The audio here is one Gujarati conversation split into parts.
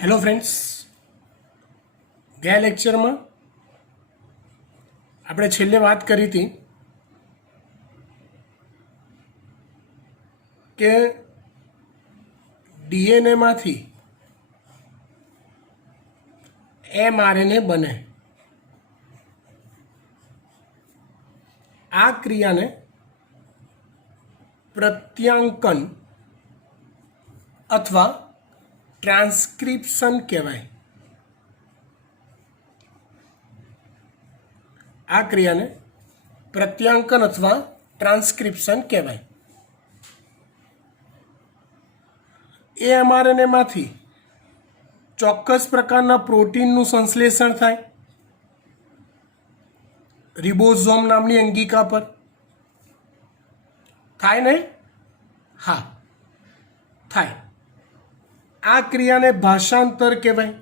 હેલો ફ્રેન્ડ્સ, ગયા લેક્ચરમાં આપણે છેલ્લે વાત કરી હતી કે ડીએનએમાંથી એમઆરએનએ બને. આ ક્રિયાને પ્રત્યાંકન અથવા ટ્રાન્સક્રિપ્શન કહેવાય. આ ક્રિયાને પ્રત્યાંકન અથવા ટ્રાન્સક્રિપ્શન કહેવાય. એ એમઆરએનએમાંથી ચોક્કસ પ્રકારના પ્રોટીનનું સંશ્લેષણ થાય રિબોઝોમ નામની અંગિકા પર. થાય નહીં? હા, થાય. આ ક્રિયાને ભાષાંતર કહેવાય.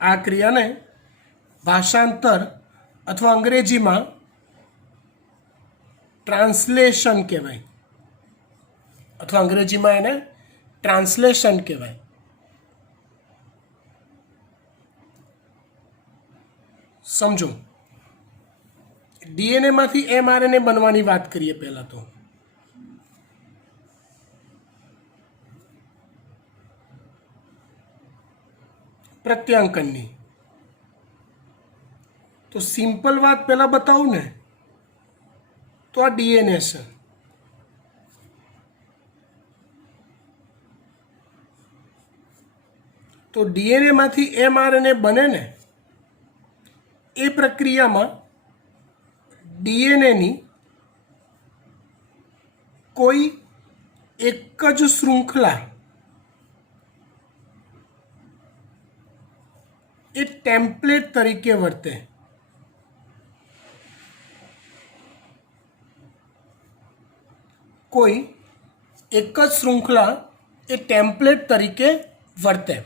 આ ક્રિયાને ભાષાંતર અથવા અંગ્રેજીમાં ટ્રાન્સલેશન કહેવાય અથવા અંગ્રેજીમાં એને ટ્રાન્સલેશન કહેવાય. સમજો, ડીએનએમાંથી એમઆરએનએ બનવાની વાત કરીએ. પહેલાં તો પ્રત્યાંકનની તો સિમ્પલ વાત પહેલાં બતાવું ને, તો આ ડીએનએ છે. તો ડીએનએમાંથી એમઆરએનએ બને ને, એ પ્રક્રિયામાં ડીએનએની કોઈ એક જ શૃંખલા એ ટેમ્પલેટ તરીકે વર્તે. કોઈ એક જ શૃંખલા એ ટેમ્પલેટ તરીકે વર્તે.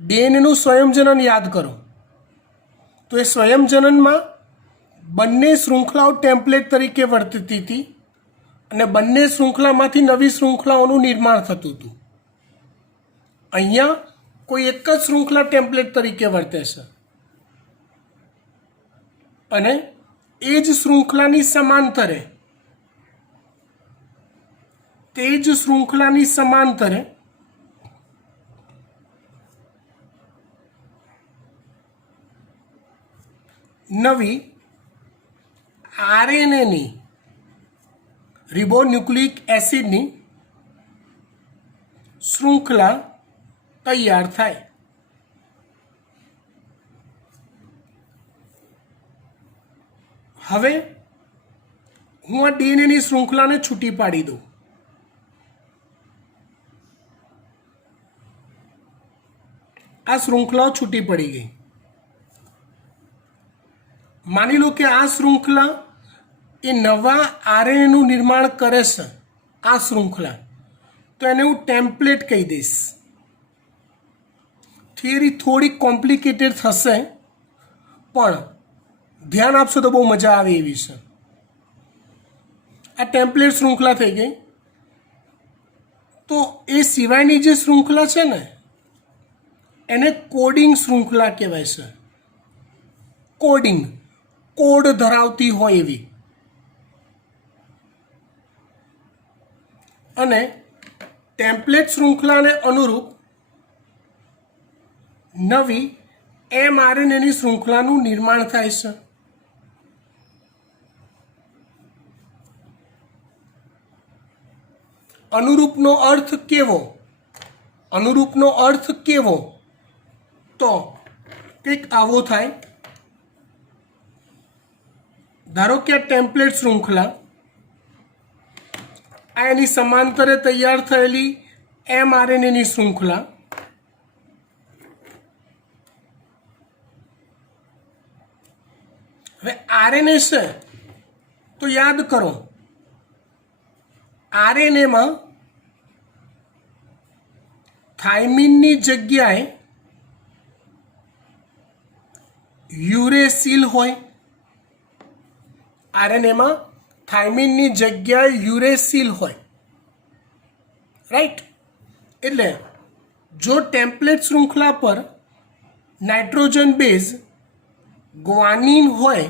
ડીએનએનું સ્વયંજનન યાદ કરો તો એ સ્વયંજનનમાં બંને શૃંખલાઓ ટેમ્પલેટ તરીકે વર્તતી હતી અને બંને શૃંખલામાંથી નવી શૃંખલાઓનું નિર્માણ થતું હતું. અહીંયા કોઈ એક જ શૃંખલા ટેમ્પલેટ તરીકે વર્તે છે અને એ જ શૃંખલાની સમાંતરે નવી આરએનએની રિબોન્યુક્લિક એસિડની શૃંખલા તૈયાર થાય. હવે હું આ ડીએનએની શૃંખલાને છૂટી પાડી દઉં. આ શૃંખલાઓ છૂટી પડી ગઈ. માની લો કે આ શૃંખલા એ નવા આરએનએનું નિર્માણ કરે છે. આ શૃંખલા તો એને હું ટેમ્પલેટ કહી દઈશ. થિયરી થોડી કોમ્પ્લિકેટેડ થશે, પણ ધ્યાન આપશો તો બહુ મજા આવે એવી છે. આ ટેમ્પલેટ શૃંખલા થઈ ગઈ. તો એ સિવાયની જે શૃંખલા છે ને, એને કોડિંગ શૃંખલા કહેવાય છે. કોડિંગ, કોડ ધરાવતી હોય એવી. અને ટેમ્પલેટ શૃંખલાને અનુરૂપ નવી એમઆરએનએની શૃંખલાનું નિર્માણ થાય છે. અનુરૂપનો અર્થ કેવો? અનુરૂપનો અર્થ કેવો? તો કંઈક આવો થાય. ધારો કે આ ટેમ્પલેટ શૃંખલા આ એની સમાંતરે તૈયાર થયેલી એમઆરએનએની શૃંખલા હવે આરએનએ છે તો યાદ કરો, આરએનએમાં થાઇમિનની જગ્યાએ યુરેસિલ હોય. આરએનએમાં થાઇમિનની જગ્યાએ યુરેસિલ હોય. રાઈટ. એટલે જો ટેમ્પલેટ શૃંખલા પર નાઇટ્રોજન બેઝ ગ્વાનિન હોય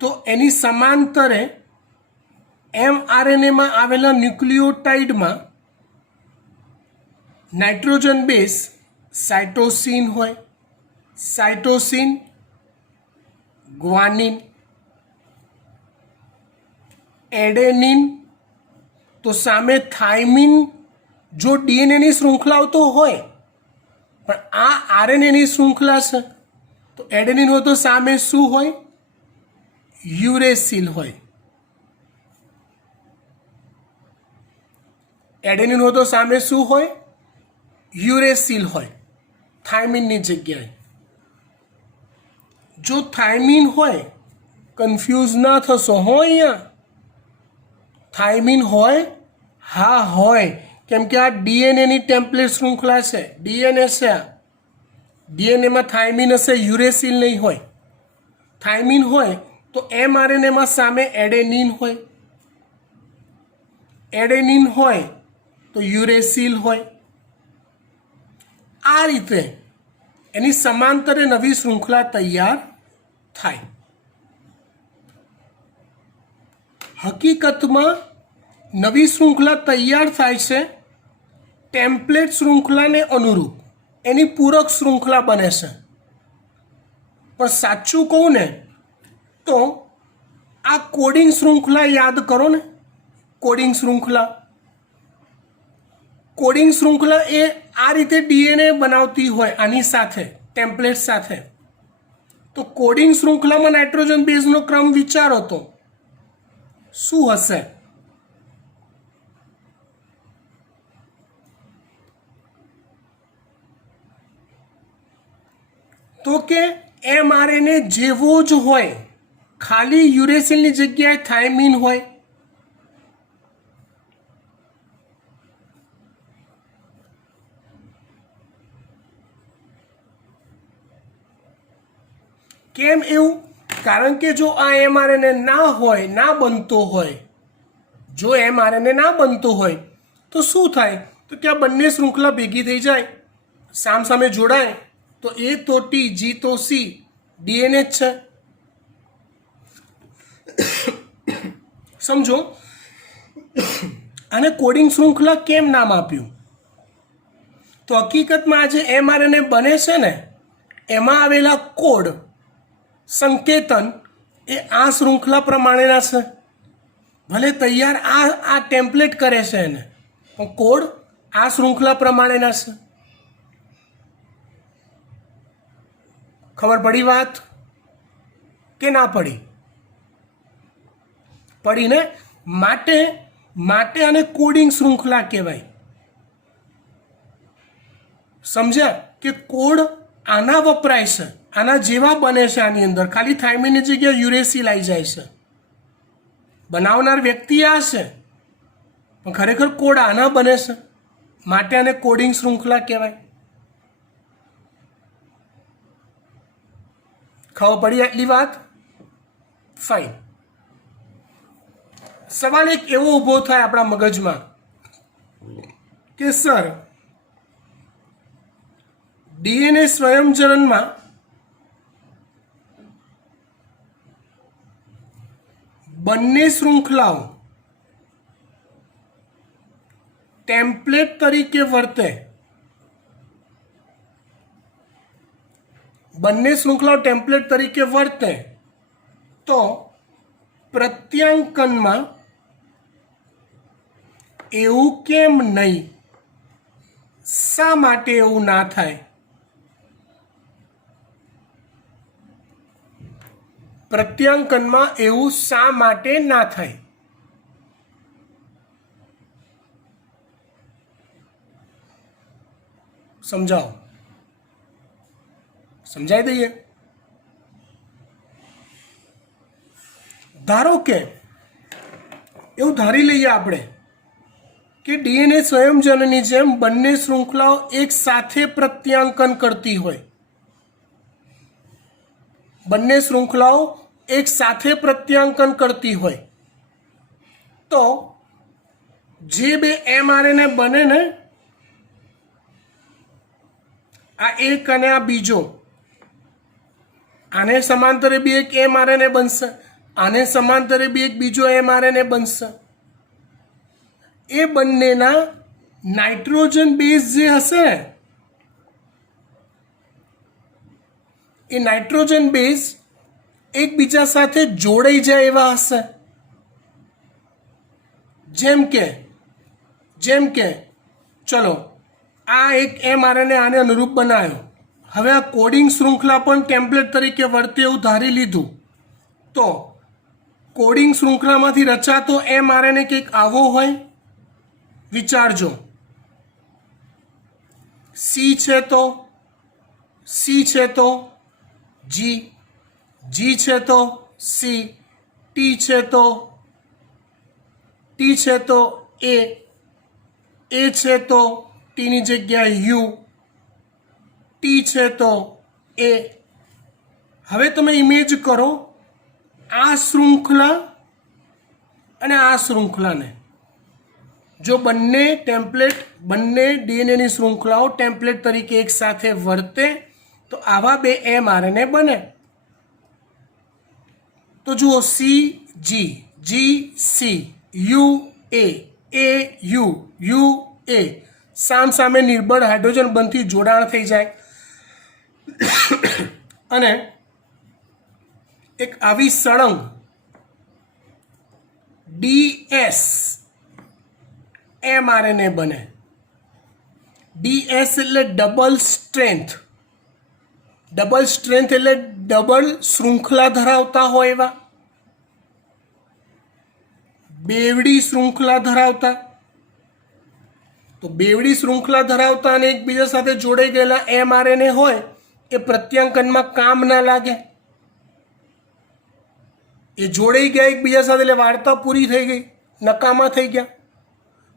તો એની સમાંતરે mRNAમાં આવેલા ન્યુક્લિયોટાઇડમાં નાઇટ્રોજન બેઝ સાઇટોસિન હોય. સાઇટોસિન ગ્વાનિન એડેનિન તો સામે થાઇમિન. જો ડીએનએની શૃંખલાઓ તો હોય પણ આ આરએનએની શૃંખલા છે તો એડેનિન હોય તો સામે શું હોય? યુરેસિલ હોય. એડેનિન હોય તો સામે શું હોય? યુરેસિલ હોય થાઇમિનની જગ્યાએ. જો થાઇમિન હોય, કન્ફ્યુઝ ના થશો હો અહીંયા. થાઇમિન હોય? હા હોય, કેમ કે આ ડીએનએની ટેમ્પલેટ શૃંખલા છે. ડીએનએ છે આ. ડીએનએમાં થાઇમિન હશે, યુરેસિલ નહીં હોય. થાઇમિન હોય તો mRNAમાં સામે એડેનિન હોય. એડેનિન હોય તો યુરેસિલ હોય. આ રીતે એની સમાંતરે નવી શૃંખલા તૈયાર થાય. હકીકતમાં નવી શૃંખલા તૈયાર થાય છે ટેમ્પલેટ શૃંખલાને અનુરૂપ. એની પૂરક શૃંખલા બને છે. પણ સાચું કહું ને તો આ કોડિંગ શૃંખલા યાદ કરો ને. કોડિંગ શૃંખલા એ આ રીતે ડીએનએ બનાવતી હોય આની સાથે, ટેમ્પલેટ સાથે. તો કોડિંગ શૃંખલામાં નાઇટ્રોજન બેઝનો ક્રમ વિચારો તો શું હશે? તો કે mRNA જેવો જ હોય, ખાલી યુરેસિલની જગ્યાએ થાઇમિન હોય. કેમ એવું? કારણ કે જો આ mRNA ના હોય, ના બનતો હોય, જો mRNA ના બનતો હોય તો શું થાય? તો કે આ બંને શૃંખલા ભેગી થઈ જાય, સામસામે જોડાય તો એ તો ટી, જી તો સી, ડીએનએ જ છે. સમજો. આને કોડિંગ શૃંખલા કેમ નામ આપ્યું? તો હકીકતમાં આ જે mRNA બને છે ને એમાં આવેલા કોડ, સંકેતન એ આ શૃંખલા પ્રમાણેના છે. ભલે તૈયાર આ ટેમ્પલેટ કરે છે એને, પણ કોડ આ શૃંખલા પ્રમાણેના છે. ખબર પડી વાત કે ના પડી? પડી ને. માટે આને કોડિંગ શૃંખલા કહેવાય. સમજ્યા કે કોડ આના વપરાય છે, આના જેવા બને છે. આની અંદર ખાલી થાઇમિનની જગ્યાએ યુરેસિલ આવી જાય છે. બનાવનાર વ્યક્તિ આ છે પણ ખરેખર કોડ આના બને છે, માટે આને કોડિંગ શૃંખલા કહેવાય. ખબર પડી આટલી વાત? ફાઇન. સવાલ એક એવો ઊભો થાય આપણા મગજમાં કે સર, ડીએનએ સ્વયંજનનમાં બંને શૃંખલાઓ ટેમ્પલેટ તરીકે વર્તે. બંને શૃંખલાઓ ટેમ્પલેટ તરીકે વર્તે તો પ્રત્યાંકનમાં એવું કેમ નહીં? શા માટે એવું ના થાય? પ્રત્યાંકનમાં એવું શા માટે ના થાય? સમજાવો. સમજાઈ દઈએ. ધારો કે એવું ધારી લઈએ આપણે કે ડીએનએ સંયોજનની જેમ બંને શૃંખલાઓ એક સાથે પ્રત્યાંકન કરતી હોય. બંને શૃંખલાઓ એક સાથે પ્રત્યાંકન કરતી હોય તો જે બે mRNA બને ને, આ એક અને આ બીજો, આને સમાંતરે બી એક mRNA બનશે, આને સમાંતરે બી એક બીજો mRNA બનશે. એ બંનેના નાઇટ્રોજન બેઝ જે હશે ને, એ નાઇટ્રોજન બેઝ એકબીજા સાથે જોડાઈ જાય એવા હશે. જેમ કે ચલો આ એક mRNA આને અનુરૂપ બનાવ્યો. હવે આ કોડિંગ શૃંખલા પણ ટેમ્પલેટ તરીકે વર્તે એવું ધારી લીધું. તો કોડિંગ શૃંખલામાંથી રચાતો mRNA કંઈક આવો હોય. વિચારજો, C છે તો G, G છે તો C, T છે તો A, A છે તો T ની જગ્યાએ U, T છે તો A. હવે તમે ઇમેજ કરો આ શૃંખલા અને આ શૃંખલાને. જો બંને ડીએનએની શૃંખલાઓ ટેમ્પલેટ તરીકે એક સાથે વર્તે તો આવા બે mRNA બને. તો જુઓ CG, GC, UA, UA સામે નિર્બળ હાઇડ્રોજન બંધથી જોડાણ થઈ જાય. અને એક આવી સળંગ DS mRNA બને. DS એટલે ડબલ સ્ટ્રેન્થ એટલે ડબલ શૃંખલા ધરાવતા હોય એવા, બેવડી શૃંખલા ધરાવતા. તો બેવડી શૃંખલા ધરાવતા અને એકબીજા સાથે જોડાઈ ગયેલા mRNA હોય એ પ્રત્યાંકનમાં કામ ના લાગે. એ જોડાઈ ગયા એકબીજા સાથે એટલે વાર્તા પૂરી થઈ ગઈ, નકામા થઈ ગયા.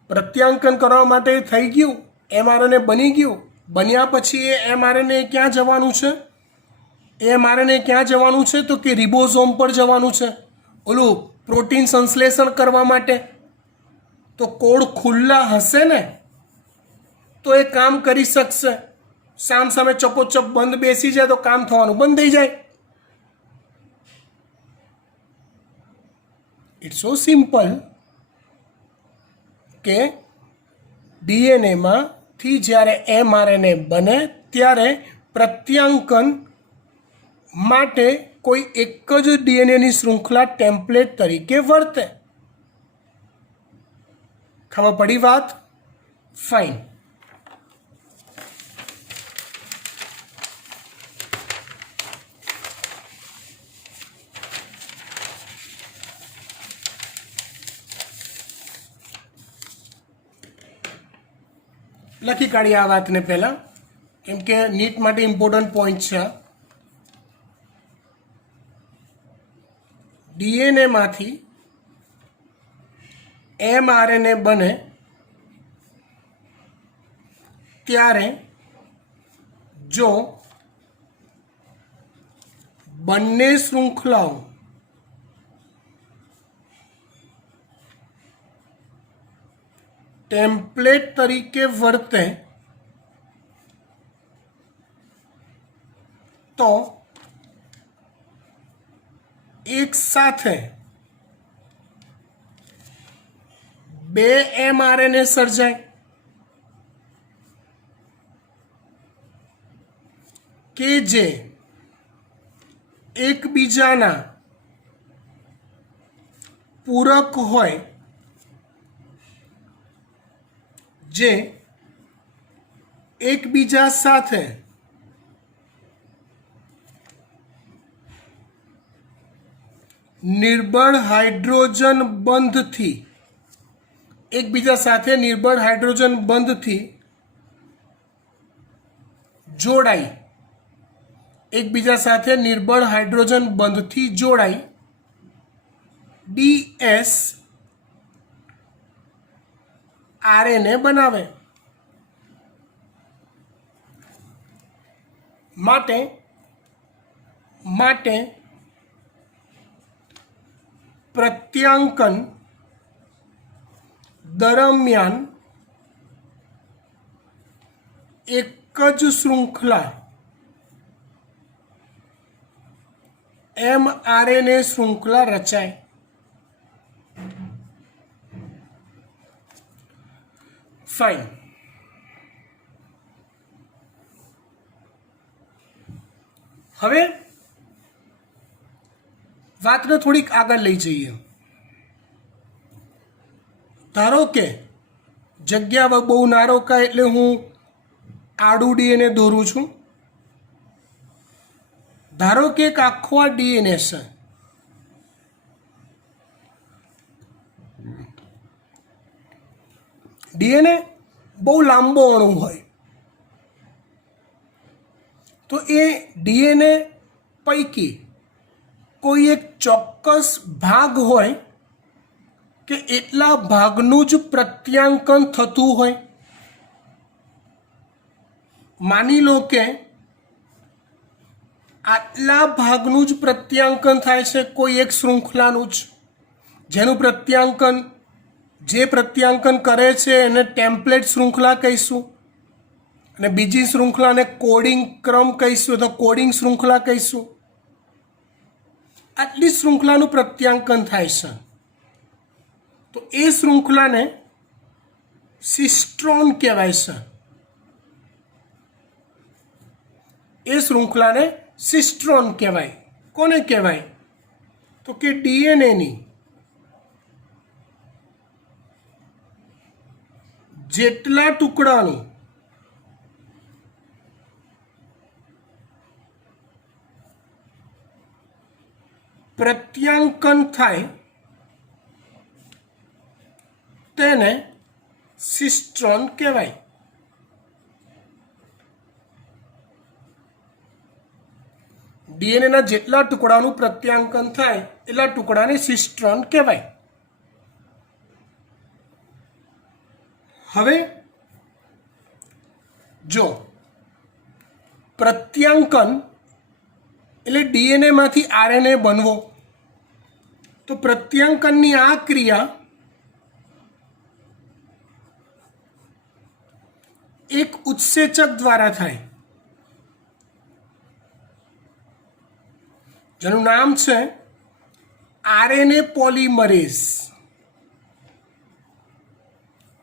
પ્રત્યાંકન કરવા માટે થઈ ગયું, mRNA બની ગયું. બન્યા પછી એ mRNA ક્યાં જવાનું છે? mRNA ક્યાં જવાનું છે? તો કે રિબોઝોમ પર જવાનું છે, ઓલું પ્રોટીન સંશ્લેષણ કરવા માટે. તો કોડ ખુલ્લા હશે ને તો એ કામ કરી શકશે. સામે ચપોચપ બંધ બેસી જાય તો કામ થવાનું બંધ થઈ જાય. ઇટ્સ સો સિમ્પલ કે ડીએનએમાંથી જ્યારે mRNA બને ત્યારે પ્રત્યાંકન માટે કોઈ એક જ ડીએનએની શૃંખલા ટેમ્પલેટ તરીકે વર્તે. ખબર પડી વાત? ફાઇન. લખી કાઢીએ આ વાતને પહેલાં, કેમ કે નીટ માટે ઇમ્પોર્ટન્ટ પોઈન્ટ છે. ડીએનએમાંથી mRNA બને ત્યારે જો બંને શૃંખલાઓ ટેમ્પલેટ તરીકે વર્તે તો એક સાથે બે mRNA સર્જાય કે જે એકબીજાના પૂરક હોય, જે એકબીજા સાથે નિર્બળ હાઇડ્રોજન બંધથી જોડાઈ, DS RNA બનાવે. માટે પ્રત્યાંકન દરમિયાન એક જ શૃંખલા mRNA શૃંખલા રચાય. ફાઇન. હવે વાતને થોડીક આગળ લઈ જઈએ. ધારો કે જગ્યા બહુ ના રોકાય એટલે હું આડું ડીએનએ દોરું છું. ધારો કે એક આખો આ ડીએનએ છે. ડીએનએ બહુ લાંબો અણુ હોય તો એ ડીએનએ પૈકી કોઈ એક ચોક્કસ ભાગ હોય કે એટલા ભાગનું જ પ્રત્યાંકન થતું હોય. માની લો કે આટલા ભાગનું જ પ્રત્યાંકન થાય છે કોઈ એક શૃંખલાનું જ, જેનું પ્રત્યાંકન જે પ્રત્યાંકન કરે છે એને ટેમ્પલેટ શૃંખલા કહીશું અને બીજી શૃંખલાને કોડિંગ ક્રમ કહીશું તો કોડિંગ શૃંખલા કહીશું. આટલી શૃંખલાનું પ્રત્યાંકન થાય છે તો એ શૃંખલાને સિસ્ટ્રોન કહેવાય છે. એ શૃંખલાને સિસ્ટ્રોન કહેવાય. કોને કહેવાય? તો કે ડીએનએની જેટલા ટુકડાનું પ્રત્યાંકન થાય તેને સિસ્ટ્રોન કહેવાય. ડીએનએના જેટલા ટુકડાનું પ્રત્યાંકન થાય એટલા ટુકડાને સિસ્ટ્રોન કહેવાય. હવે જો પ્રત્યાંકન એટલે ડીએનએમાંથી આરએનએ બનવો, તો પ્રત્યાંકનની આ ક્રિયા એક ઉત્સેચક દ્વારા થાય જેનું નામ છે આરએનએ પોલિમરેઝ.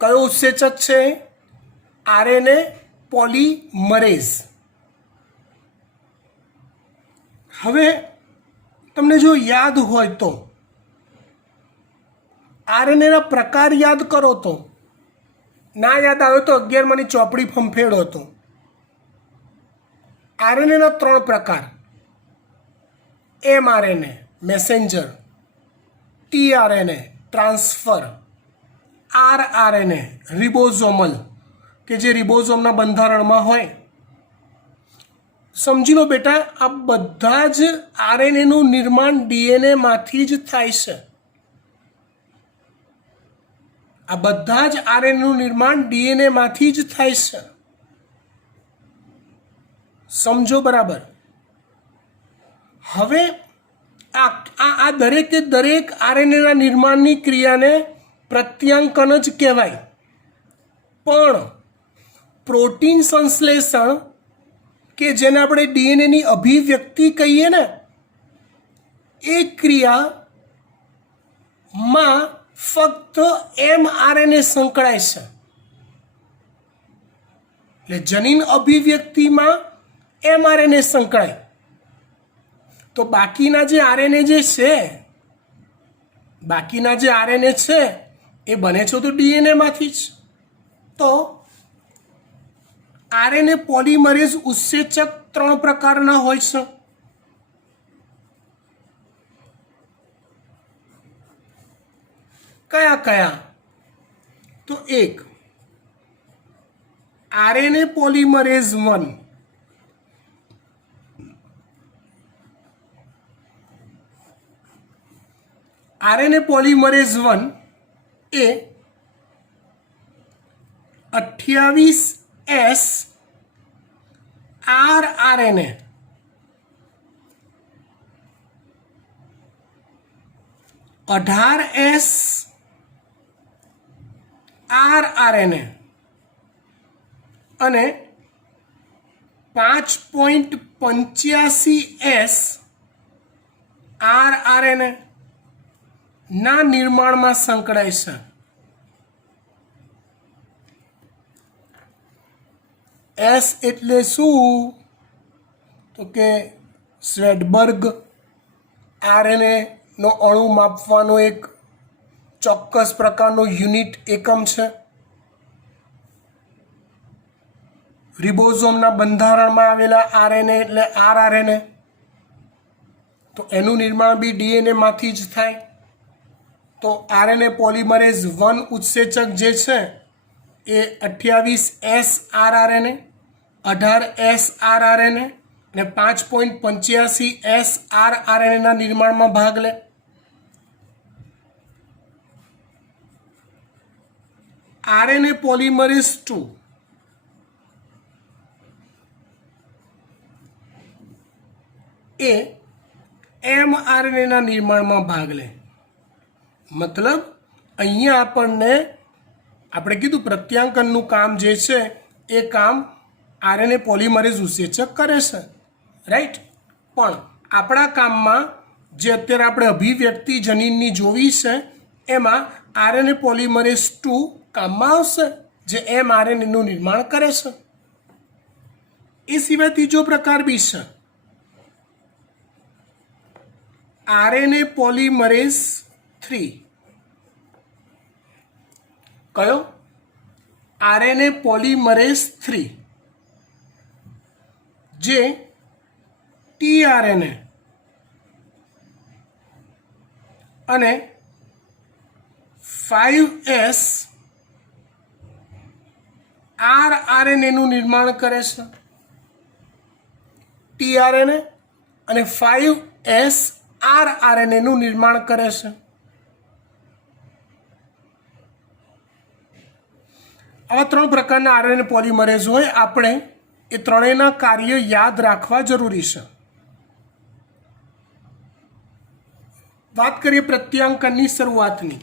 કયો ઉત્સેચક છે? RNA polymerase. હવે તમને જો યાદ હોય તો આરએનએના પ્રકાર યાદ કરો, તો ના યાદ આવે તો 11માની ચોપડી ફંફેડો. તો આરએનએના 3 પ્રકાર: mRNA messenger, tRNA transfer, આરઆરએનએ ribosomal કે જે રિબોઝોમના બંધારણમાં હોય. સમજી લો બેટા, આ બધા જ આરએનએનું નિર્માણ ડીએનએમાંથી જ થાય છે. આ બધા જ આરએનએનું નિર્માણ ડીએનએમાંથી જ થાય છે. સમજો બરાબર? હવે આ દરેકે દરેક આરએનએના નિર્માણની ક્રિયાને પ્રત્યાંકન જ કહેવાય. પણ પ્રોટીન સંશ્લેષણ કે જેને આપણે ડીએનએની અભિવ્યક્તિ કહીએ ને, એ ક્રિયામાં ફક્ત એમઆરએનએ સંકળાય છે. એટલે જનીન અભિવ્યક્તિમાં એમઆરએનએ સંકળાય, તો બાકીના જે આરએનએ છે એ બને છે તો ડીએનએમાંથી જ. તો આરએનએ પોલિમરેઝ ઉત્સેચક 3 પ્રકારના હોય છે. કયા કયા? તો એક આરએનએ પોલિમરેઝ 1, આરએનએ પોલિમરેઝ 1 એ 28S આરઆરએનએ rRNA અને 5.85S rRNA ના નિર્માણમાં સંકળાય છે. એસ એટલે શું? તો કે સ્વેડબર્ગ આરએનએ નો અણુ માપવાનો એક ચોક્કસ પ્રકારનો યુનિટ એકમ છે. રિબોઝોમના બંધારણમાં આવેલા આરએનએ એટલે rRNA, તો એનું નિર્માણ બી ડીએનએમાંથી જ થાય. તો આરએનએ પોલિમરેઝ 1 ઉત્સેચક જે છે એ 28S rRNA, 18S rRNA અને 5.85S rRNA ના નિર્માણમાં ભાગ લે. આરએનએ પોલિમરેઝ 2 એ mRNA ના નિર્માણમાં ભાગ લે. મતલબ અહીંયા આપણે કીધું પ્રત્યાંકનનું કામ જે છે એ કામ આરએનએ પોલિમરેઝ ઉત્સેચક કરે છે, રાઈટ. પણ આપણા કામમાં જે અત્યારે આપણે અભિવ્યક્તિ જનીનની જોવી છે એમાં આરએનએ પોલિમરેઝ 2 કામમાં આવશે, જે mRNAનું નિર્માણ કરે છે. એ સિવાય ત્રીજો પ્રકાર બી છે, આરએનએ પોલિમરેઝ 3. કયો? આરએનએ પોલિમરેઝ 3, જે tRNA અને 5S rRNA નું નિર્માણ કરે છે. tRNA અને 5S rRNA નું નિર્માણ કરે છે. આવા 3 પ્રકારના આરએનએ પોલિમરેઝ હોય. આપણે એ ત્રણેયના કાર્ય યાદ રાખવા જરૂરી છે. વાત કરીએ પ્રત્યાંકનની શરૂઆતની.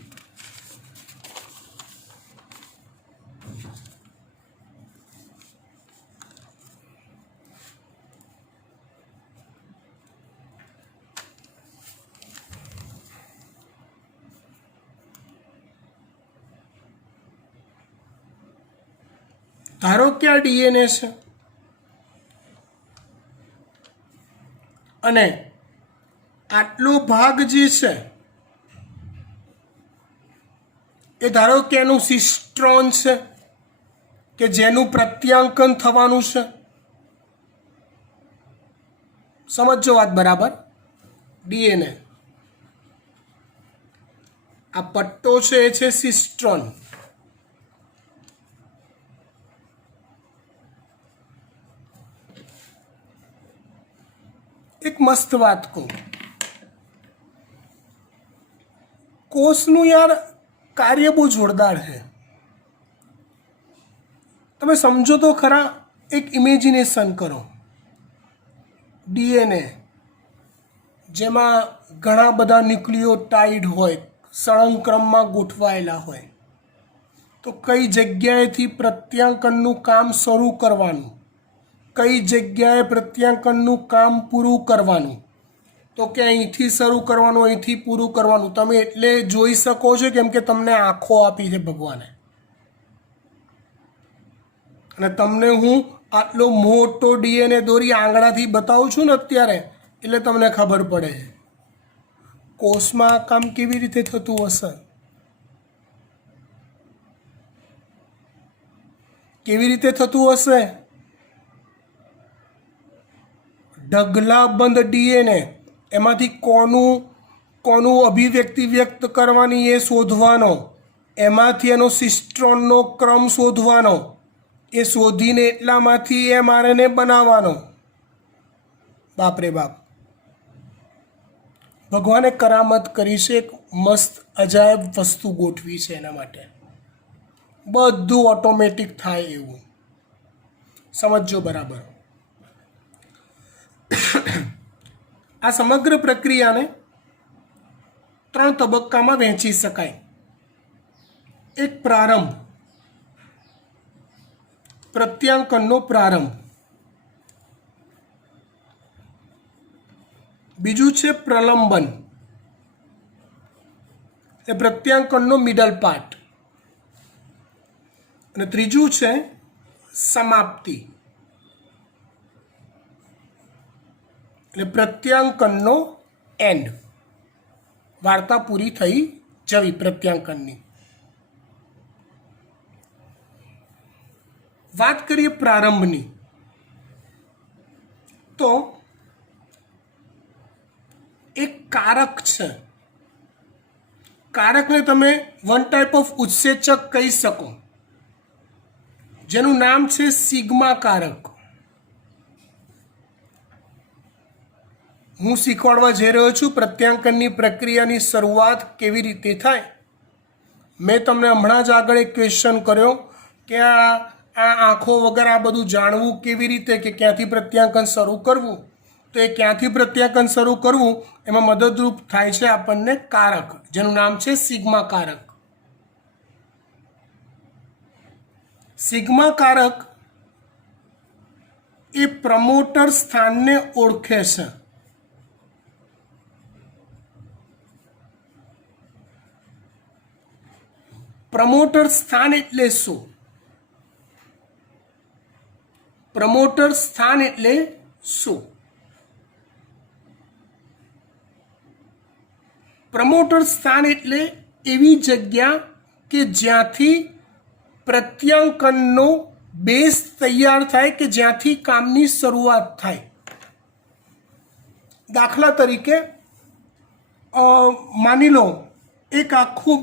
ધારો કે આ ડીએનએ છે અને આટલો ભાગ જે છે એ ધારો કે એનું સિસ્ટ્રોન છે કે જેનું પ્રત્યાંકન થવાનું છે. સમજો વાત બરાબર. ડીએનએ આ પટ્ટો છે એ છે સિસ્ટ્રોન. એક મસ્ત વાત કહું, કોષનું યાર કાર્ય બહુ જોરદાર છે. તમે સમજો તો ખરા. એક ઇમેજિનેશન કરો. ડીએનએ જેમાં ઘણા બધા ન્યુક્લિયોટાઇડ હોય, સળંગ ક્રમમાં ગોઠવાયેલા હોય, તો કઈ જગ્યાએથી પ્રત્યાંકનનું કામ શરૂ કરવાનું, કઈ જગ્યાએ પ્રત્યાંકનનું કામ પૂરું કરવાનું, તો કે અહીંથી શરૂ કરવાનું, અહીંથી પૂરું કરવાનું. તમે એટલે જોઈ શકો છો કેમ કે તમને આંખો આપી છે ભગવાને, અને તમને હું આટલો મોટો ડીએનએ દોરી આંગળાથી બતાવું છું ને અત્યારે, એટલે તમને ખબર પડે છે કોષમાં આ કામ કેવી રીતે થતું હશે. કેવી રીતે થતું હશે? ઢગલાબંધ ડીએનએ, એમાંથી કોનું અભિવ્યક્તિ વ્યક્ત કરવાની એ શોધવાનો, એમાંથી એનો સિસ્ટ્રોનનો ક્રમ શોધવાનો, એ શોધીને એટલામાંથી mRNA બનાવવાનો. બાપરે બાપ, ભગવાને કરામત કરી છે. એક મસ્ત અજાયબ વસ્તુ ગોઠવી છે એના માટે. બધું ઓટોમેટિક થાય એવું. સમજો બરાબર. આ સમગ્ર પ્રક્રિયાને 3 તબક્કામાં વહેંચી શકાય. એક પ્રારંભ, પ્રત્યાંકનનો પ્રારંભ, બીજું છે પ્રલંબન, એ પ્રત્યાંકનનો મિડલ પાર્ટ, અને ત્રીજું છે સમાપ્તિ, એટલે પ્રત્યાંકનનો એન્ડ, વાર્તા પૂરી થઈ જવી પ્રત્યાંકનની. વાત કરીએ પ્રારંભની, તો એક કારક છે. કારકને તમે વન ટાઈપ ઓફ ઉત્સેચક કહી શકો, જેનું નામ છે સિગ્મા કારક. હું શીખવાડવા જઈ રહ્યો છું પ્રત્યાંકનની પ્રક્રિયાની શરૂઆત કેવી રીતે થાય. મેં તમને હમણાં જ આગળ એક ક્વેશ્ચન કર્યો કે આ આંખો વગર આ બધું જાણવું કેવી રીતે, કે ક્યાંથી પ્રત્યાંકન શરૂ કરવું. તો એ ક્યાંથી પ્રત્યાંકન શરૂ કરવું એમાં મદદરૂપ થાય છે આપણને કારક, જેનું નામ છે સિગ્મા કારક. સિગ્મા કારક એ પ્રમોટર સ્થાનને ઓળખે છે. પ્રમોટર સ્થાન એટલે શું? પ્રમોટર સ્થાન એટલે શું? પ્રમોટર સ્થાન એટલે એવી જગ્યા કે જ્યાંથી પ્રત્યાંકનનો બેઝ તૈયાર થાય, કે જ્યાંથી કામની શરૂઆત થાય. દાખલા તરીકે માની લો એક આખું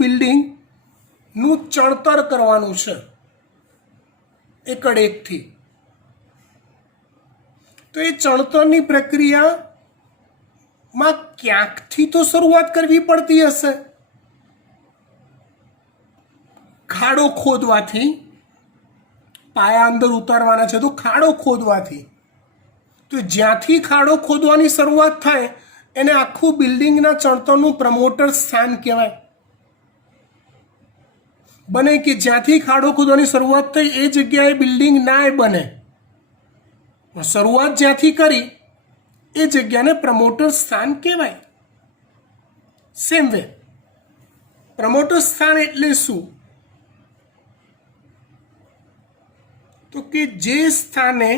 બિલ્ડિંગનું ચણતર કરવાનું છે એકડેકથી. તો એ ચણતરની પ્રક્રિયામાં ક્યાંકથી તો શરૂઆત કરવી પડતી હશે. ખાડો ખોદવાથી, પાયા અંદર ઉતારવાના છે તો ખાડો ખોદવાથી. તો જ્યાંથી ખાડો ખોદવાની શરૂઆત થાય એને આખું બિલ્ડિંગના ચણતરનું પ્રમોટર સ્થાન કહેવાય. બને કે જ્યાંથી ખાડો ખોદવાની શરૂઆત થઈ એ જગ્યાએ બિલ્ડિંગ ના બને, શરૂઆત જ્યાંથી કરી એ જગ્યાને પ્રમોટર સ્થાન કહેવાય. સેમ વે પ્રમોટર સ્થાન એટલે શું? તો કે જે સ્થાને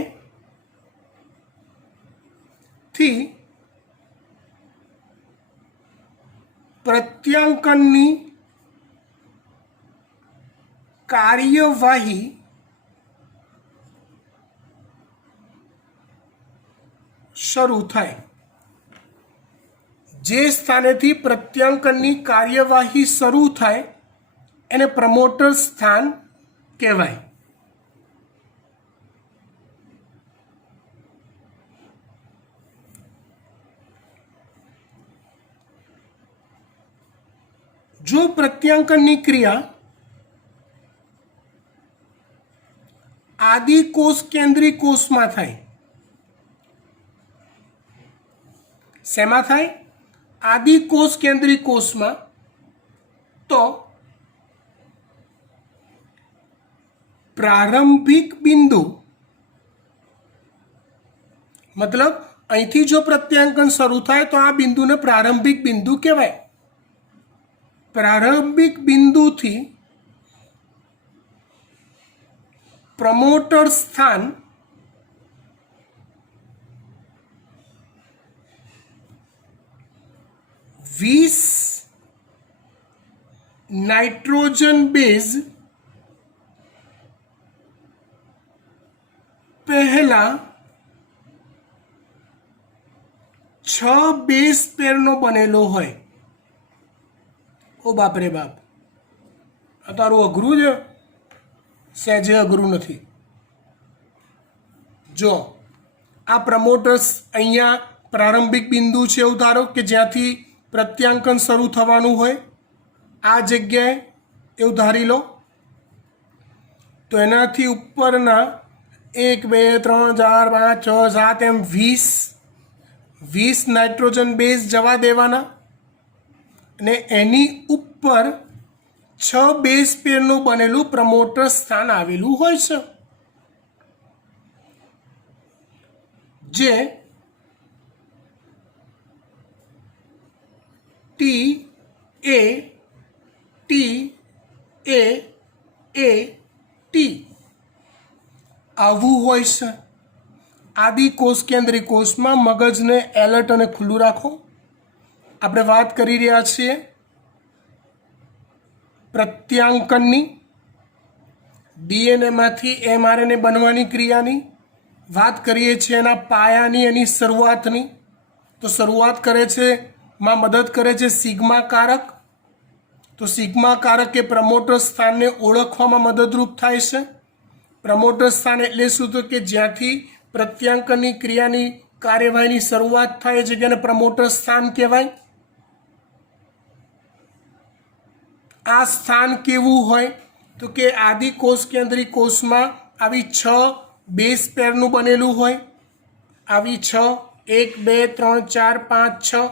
થી પ્રત્યાંકનની કાર્યવાહી શરૂ થાય. જે સ્થાનેથી પ્રત્યાંકનની કાર્યવાહી શરૂ થાય એને પ્રમોટર સ્થાન કહેવાય. જો પ્રત્યાંકનની ક્રિયા આદિ કોષ કેન્દ્રી કોષમાં થાય, શેમાં થાય? આદિ કોષ કેન્દ્રી કોષમાં, તો પ્રારંભિક બિંદુ, મતલબ અહીંથી જો પ્રત્યાંકન શરૂ થાય તો આ બિંદુને પ્રારંભિક બિંદુ કહેવાય. પ્રારંભિક બિંદુથી પ્રમોટર સ્થાન વીસ નાઇટ્રોજન બેઝ પહેલા 6 બેઝ પેરનો બનેલો હોય. ઓ બાપ રે બાપ, આ તારું અઘરું છે, સહેજે અઘરું નથી. જો આ પ્રમોટર્સ અહીંયા પ્રારંભિક બિંદુ છે એવું ધારો કે જ્યાંથી પ્રત્યાંકન શરૂ થવાનું હોય, આ જગ્યાએ એવું ધારી લો. તો એનાથી ઉપરના 1 2 3 4 5 6 7 એમ 20 નાઇટ્રોજન બેઝ જવા દેવાના, અને એની ઉપર 6 બેઝ પેરનું બનેલું પ્રમોટર સ્થાન આવેલું હોય છે, જે T A T A A T આવું હોય છે. આદિ કોષ કેન્દ્રી કોષમાં મગજને એલર્ટ અને ખુલ્લું રાખો. આપણે વાત કરી રહ્યા છીએ પ્રત્યાંકનની, ડીએનએમાંથી એમઆરએનએ બનવાની ક્રિયાની. વાત કરીએ છીએ એના પાયાની, એની શરૂઆતની. તો શરૂઆત કરે છે માં મદદ કરે છે સિગ્મા કારક. તો સિગ્મા કારક એ પ્રમોટર સ્થાનને ઓળખવામાં મદદરૂપ થાય છે. પ્રમોટર સ્થાન એટલે શું? તો કે જ્યાંથી પ્રત્યાંકનની ક્રિયાની કાર્યવાહીની શરૂઆત થાય એ જગ્યાને પ્રમોટર સ્થાન કહેવાય. આ સ્થાન કેવું હોય? તો કે આદિ કોષ કેન્દ્રી કોષમાં આવી 6 બેઝ પેરનું બનેલું હોય. આવી 6, 1 2 3 4 5 6,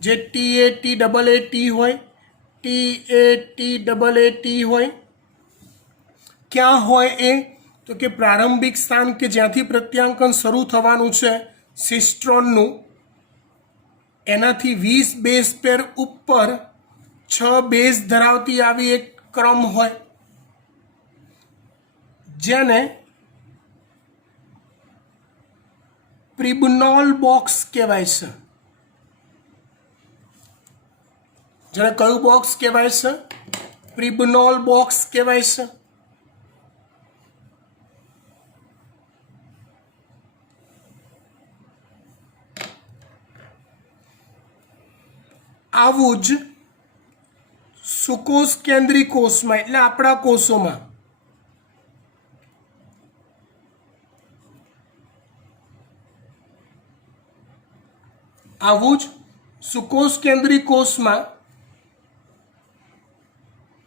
જે T A T double A T હોય, T A T double A T હોય. ક્યાં હોય એ? તો કે પ્રારંભિક સ્થાન કે જ્યાંથી પ્રત્યાંકન શરૂ થવાનું છે સિસ્ટ્રોનનું, એનાથી 20 બેઝ પેર ઉપર 6 બેઝ ધરાવતી આવી એક ક્રમ હોય, જેને પ્રિબનોલ બોક્સ કહેવાય છે. જેને કયું બોક્સ કહેવાય છે? પ્રિબનોલ બોક્સ કહેવાય છે. આવું જ સુકોષ કેન્દ્રી કોષમાં એટલે આપણા કોષોમાં સુકોષ કેન્દ્રી કોષમાં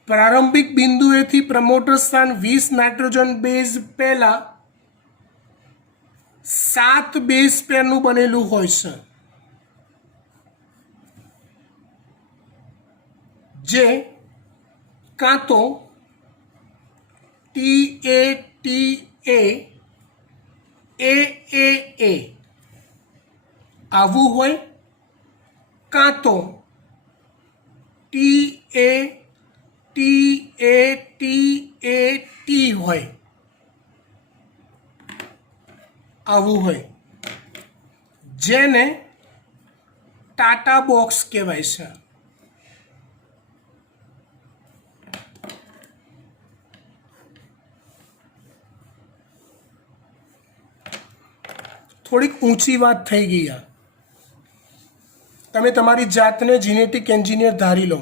પ્રારંભિક બિંદુએથી પ્રમોટર સ્થાન 20 નાઇટ્રોજન બેઝ પહેલા 7 બેઝ પેરનું બનેલું હોય છે, જે કાં તો ટી એ ટી એ એ આવું હોય, કાં તો T A T A T A T હોય, આવું હોય, જેને ટાટા બોક્સ કહેવાય છે. થોડીક ઊંચી વાત થઈ ગઈ. આ તમે તમારી જાતને જીનેટિક એન્જિનિયર ધારી લો.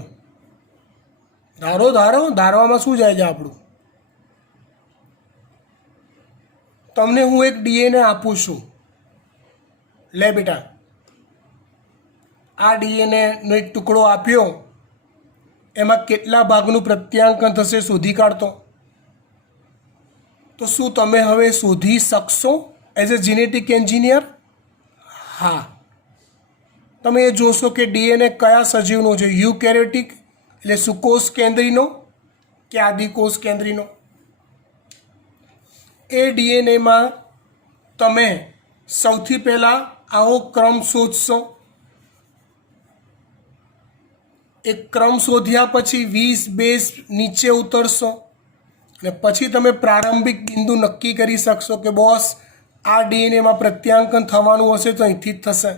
ધારવામાં શું જાય છે આપણું? તમને હું એક ડીએનએ આપું છું, લે બેટા આ ડીએનએનો એક ટુકડો આપ્યો, એમાં કેટલા ભાગનું પ્રત્યાંકન થશે શોધી કાઢતો. તો શું તમે હવે શોધી શકશો એઝ એ જીનેટિક એન્જિનિયર? હા. તમે એ જોશો કે ડીએનએ કયા સજીવનો છે, યુકેરિયોટિક એટલે સુકોષ કેન્દ્રીનો કે આદિકોષ કેન્દ્રીનો. એ ડીએનએમાં તમે સૌથી પહેલાં આવો ક્રમ શોધશો. એ ક્રમ શોધ્યા પછી 20 બેઝ નીચે ઉતરશો અને પછી તમે પ્રારંભિક બિંદુ નક્કી કરી શકશો કે બોસ આ ડીએનએમાં પ્રત્યાંકન થવાનું હશે તો અહીંથી જ થશે.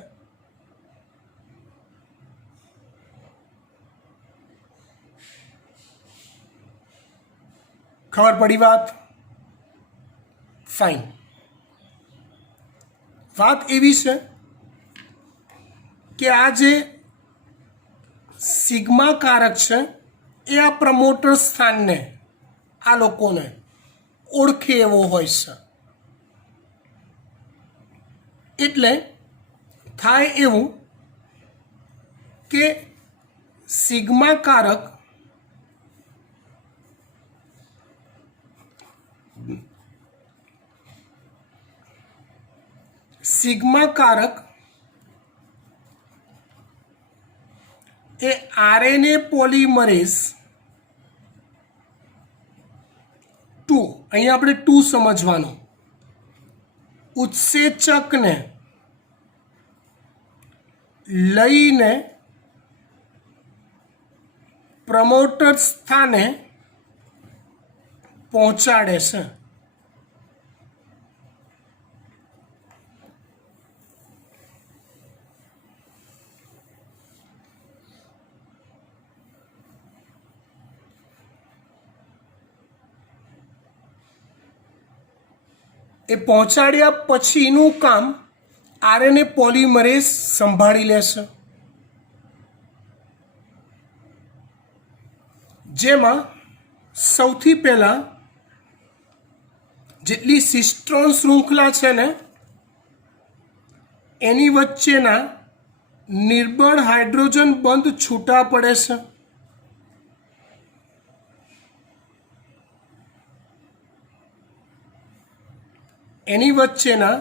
ખબર પડી વાત? ફાઇન. વાત એવી છે કે આ જે સિગ્મા કારક છે એ આ પ્રમોટર સ્થાનને, આ લોકોને ઓળખે એવો હોય છે. એટલે થાય એવું કે સિગ્મા કારક એ આરએનએ પોલિમરેઝ અહીંયા આપણે ટુ સમજવાનું. ઉત્સેચકને લઈને પ્રમોટર સ્થાને પહોંચાડે છે. એ પહોંચાડ્યા પછીનું કામ આરએનએ પોલિમરેઝ સંભાળી લેશે, જેમાં સૌથી પહેલાં જેટલી સિસ્ટ્રોન શૃંખલા છે ને એની વચ્ચેના નિર્બળ હાઇડ્રોજન બંધ છૂટા પડે છે. એની વચ્ચેના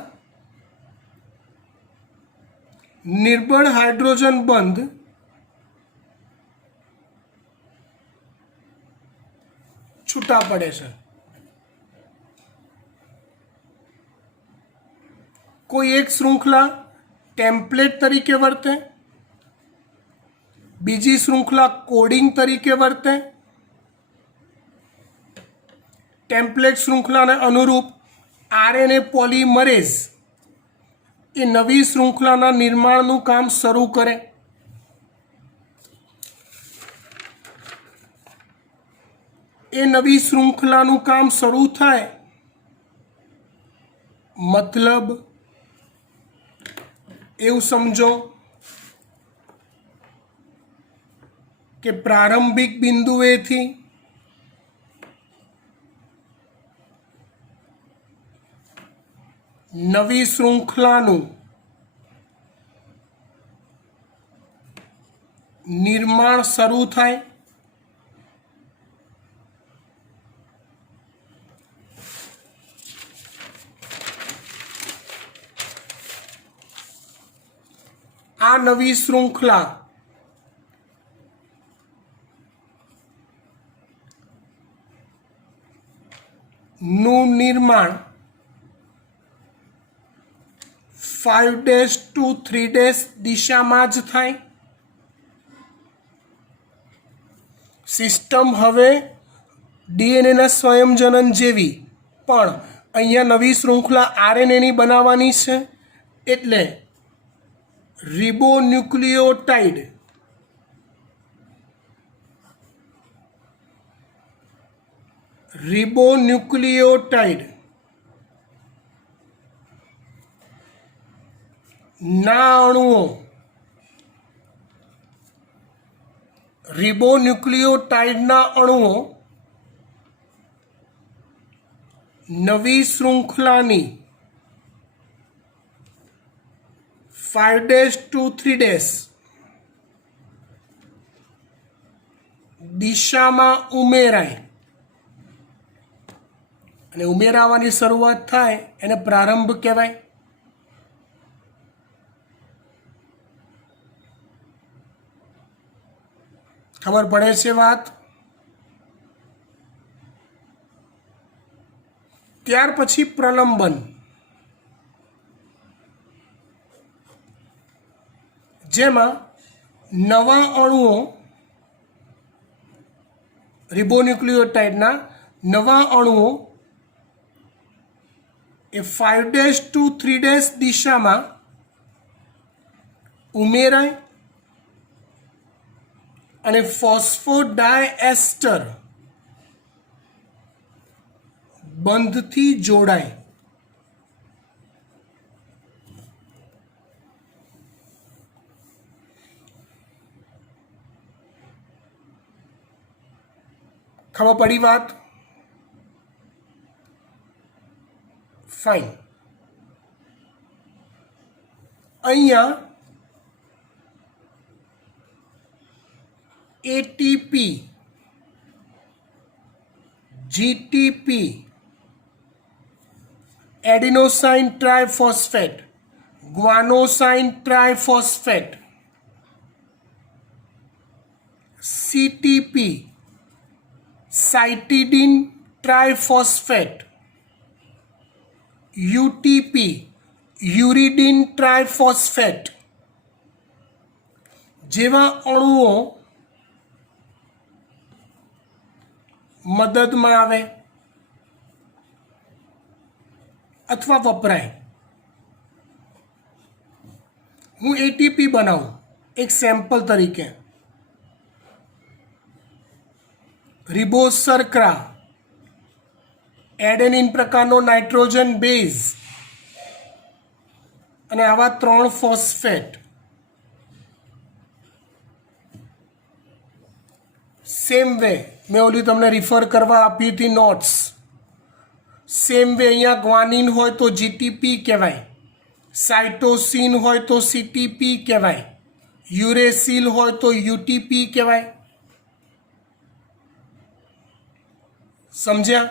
નિર્બળ હાઇડ્રોજન બંધ છૂટા પડે છે. કોઈ એક શૃંખલા ટેમ્પલેટ તરીકે વર્તે, બીજી શૃંખલા કોડિંગ તરીકે વર્તે. ટેમ્પલેટ શૃંખલાને અનુરૂપ આરએનએ પોલિમરેઝ એ નવી શૃંખલાના નિર્માણનું કામ શરૂ કરે. એ નવી શૃંખલાનું કામ શરૂ થાય મતલબ એવું સમજો કે પ્રારંભિક બિંદુએથી નવી શૃંખલાનું નિર્માણ શરૂ થાય. આ નવી શૃંખલા નું નિર્માણ 5' to 3' દિશામાં જ થાય. સિસ્ટમ હવે ડીએનએના સ્વયંજનન જેવી પણ અહીંયા નવી શૃંખલા આરએનએની બનાવવાની છે, એટલે રિબોન્યુક્લિયોટાઇડ ના અણુઓ રિબોન્યુક્લિયોટાઇડના અણુઓ નવી શૃંખલાની 5' to 3' દિશામાં ઉમેરાય અને ઉમેરાવાની શરૂઆત થાય એને પ્રારંભ કહેવાય. ખબર પડે છે વાત? ત્યાર પછી પ્રલંબન, જેમાં નવા અણુઓ રિબોન્યુક્લિયોટાઇડના નવા અણુઓ એ 5' to 3' દિશામાં ઉમેરાય અને ફોસ્ફોડાયએસ્ટર બંધથી જોડાય. ખબર પડી વાત? ફાઇન. અહીંયા ATP, GTP, adenosine triphosphate, guanosine triphosphate, CTP, cytidine triphosphate, UTP uridine triphosphate જેવા અણુઓ મદદમાં આવે અથવા વપરાય. હું એટીપી બનાવું એક સેમ્પલ તરીકે. રિબોઝ શર્કરા, એડેનિન પ્રકારનો નાઇટ્રોજન બેઝ અને આવા 3 ફોસ્ફેટ. સેમ વે મેં ઓલી તમને રિફર કરવા આપી હતી નોટ્સ. સેમ વે અહીંયા ગ્વાનિન હોય તો જીટીપી કહેવાય, સાઇટોસિન હોય તો સીટીપી કહેવાય, યુરેસિલ હોય તો યુટીપી કહેવાય. સમજ્યા?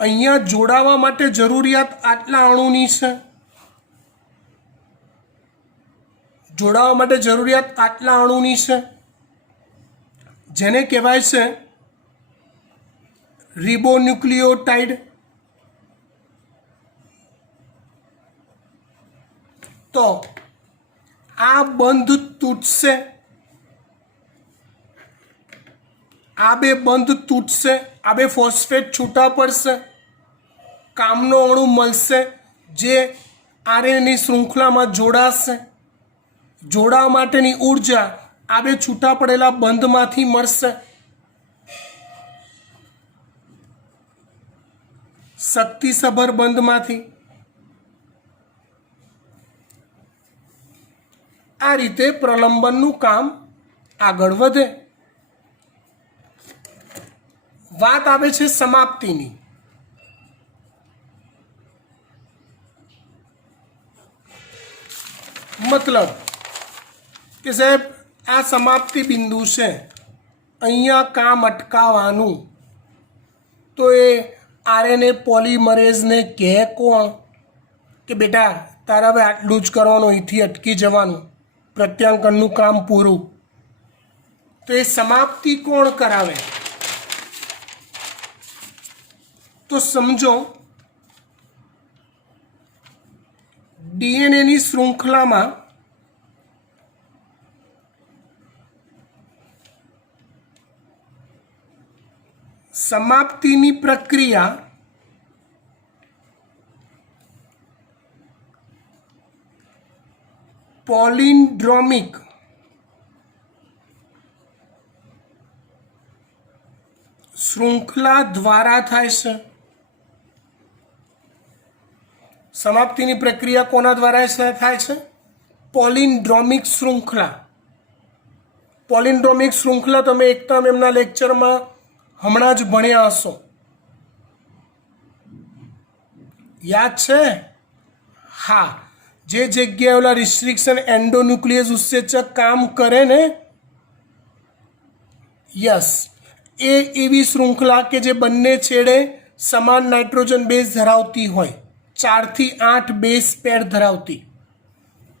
અહીંયા જોડાવા માટે જરૂરિયાત આટલા અણુની છે, જોડાવા માટે જરૂરિયાત આટલા અણુની છે, જેને કહેવાય છે રિબોન્યુક્લિયોટાઇડ. તો આ બંધ તૂટશે, આ બે બંધ તૂટશે, આ બે ફોસ્ફેટ છૂટા પડશે, કામનો અણુ મળશે જે આરએનએની શૃંખલામાં જોડાશે. જોડાવા માટેની ઉર્જા આ બે છૂટા પડેલા બંધમાંથી મળશે. શક્તિસભર બંધમાંથી. આ રીતે પ્રલંબનનું કામ આગળ વધે. વાત આવે છે સમાપ્તિની. મતલબ કે સાહેબ આ સમાપ્તિ બિંદુ છે, અહીંયા કામ અટકાવવાનું. તો એ આરએનએ પોલિમરેઝને કહે કોણ કે બેટા તારે હવે આટલું જ કરવાનું, અહીંથી અટકી જવાનું, પ્રત્યાંકનનું કામ પૂરું. તો એ સમાપ્તિ કોણ કરાવે? તો સમજો ડીએનએની શૃંખલામાં સમાપ્તિની પ્રક્રિયા પોલિન્ડ્રોમિક શૃંખલા દ્વારા થાય છે. સમાપ્તિની પ્રક્રિયા કોના દ્વારા થાય છે? પોલિન્ડ્રોમિક શૃંખલા. પોલિન્ડ્રોમિક શૃંખલા તમે એકતા એમના લેક્ચરમાં હમણાં જ ભણ્યા હશો. યાદ છે? હા. જે જગ્યાએ ઓલા રિસ્ટ્રિક્શન એન્ડોન્યુક્લિયસ ઉત્સેચક કામ કરે ને, યસ, એ એવી શૃંખલા કે જે બંને છેડે સમાન નાઇટ્રોજન બેઝ ધરાવતી હોય, 4 થી 8 બેઝ પેર ધરાવતી,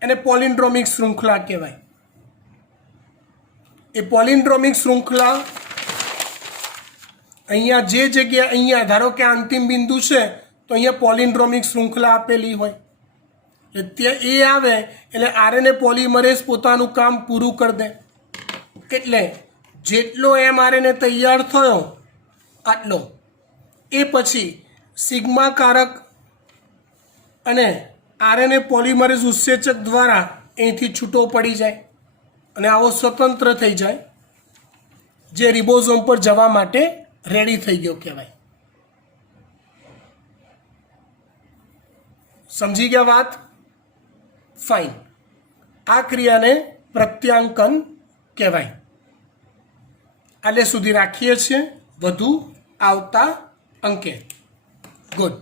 એને પોલિન્ડ્રોમિક શૃંખલા કહેવાય. એ પોલિન્ડ્રોમિક શૃંખલા અહીંયા જે જગ્યા, અહીંયા ધારો કે અંતિમ બિંદુ છે તો અહીંયા પોલિન્ડ્રોમિક શૃંખલા આપેલી હોય, ત્યાં એ આવે એટલે આરએનએ પોલિમરેઝ પોતાનું કામ પૂરું કરી દે. એટલે જેટલો એમઆરએનએ તૈયાર થયો આટલો, એ પછી સિગ્મા કારક અને આરએનએ પોલિમરેઝ ઉત્સેચક દ્વારા અહીંથી છૂટો પડી જાય અને આવો સ્વતંત્ર થઈ જાય, જે રિબોઝોમ પર જવા માટે રેડી થઈ ગયો કહેવાય. સમજી ગયા વાત? ફાઇન. આ ક્રિયાને પ્રત્યાંકન કહેવાય. આલે સુધી રાખીએ છીએ, વધુ આવતા અંકે. ગુડ.